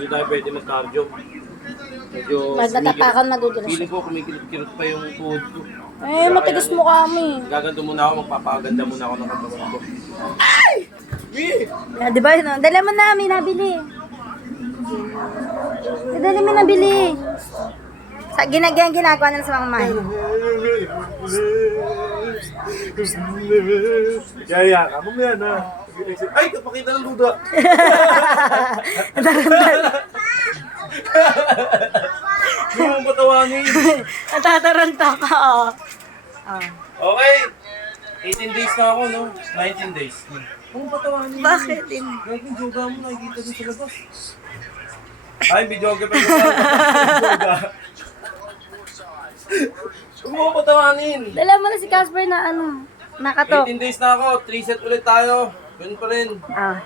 Hindi tayo pwede mag-cardio. Medyo Natapakan, madudulas. feeling ko kumikirot-kirot pa yung tuhod ko. Eh, matigas mo kami. Gaganto muna ako, magpapaganda muna ako ng katawan ko. Ah, di ba? No? Dala mo na, may nabili. Dala mo nabili. Sa ginagawa na sa mga mahal. Kaya, kamo mo yan ha. Ay, kapakita ng duda. Hindi mo patawanin. Natataranta ka, oh. Okay. 18 days na ako, no? 19 days. Huwag mong patawanin. Bakit? Naging yoga mo, nakikita doon sa labas. Ay, videographer pa yoga. Huwag mo patawanin. Dala mo na si Casper na ano, nakatok. 18 days na ako, 3 set ulit tayo. Ganun pa rin. Ah.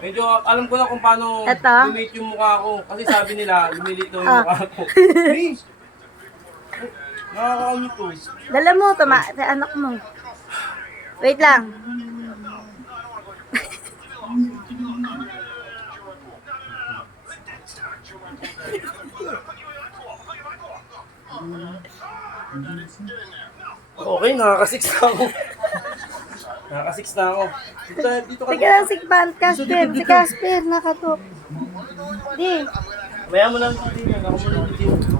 Medyo alam ko na kung paano Eto? lumit yung mukha ko. Kasi sabi nila, lumilit daw yung mukha ko. Hey! Nakakaano to. Dala mo, sa anak mo. Wait lang. Okay, nakaka-6 na ako. Nakaka-6 na ako. Dito ka. Sige lang si Casper. Si Casper, nakatok. Di. Maya mo lang dito. Ako mo lang dito.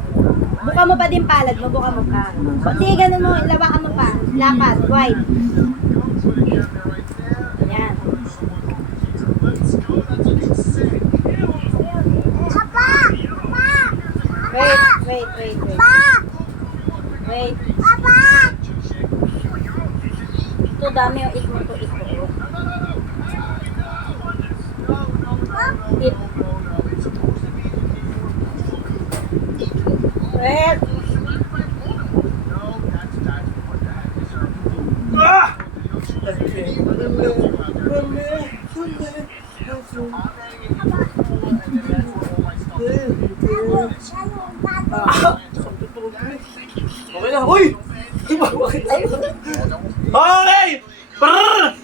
Buka mo pa din palad mo, buka mo pa. Di, ganun mo, ilawakan mo pa. Lapad, wide. Yan. Wait. Wait. Ito dami yung it mo to, it. Wait. Ah! Okay na. Uy! Iba, bakit? Okay! Brrr!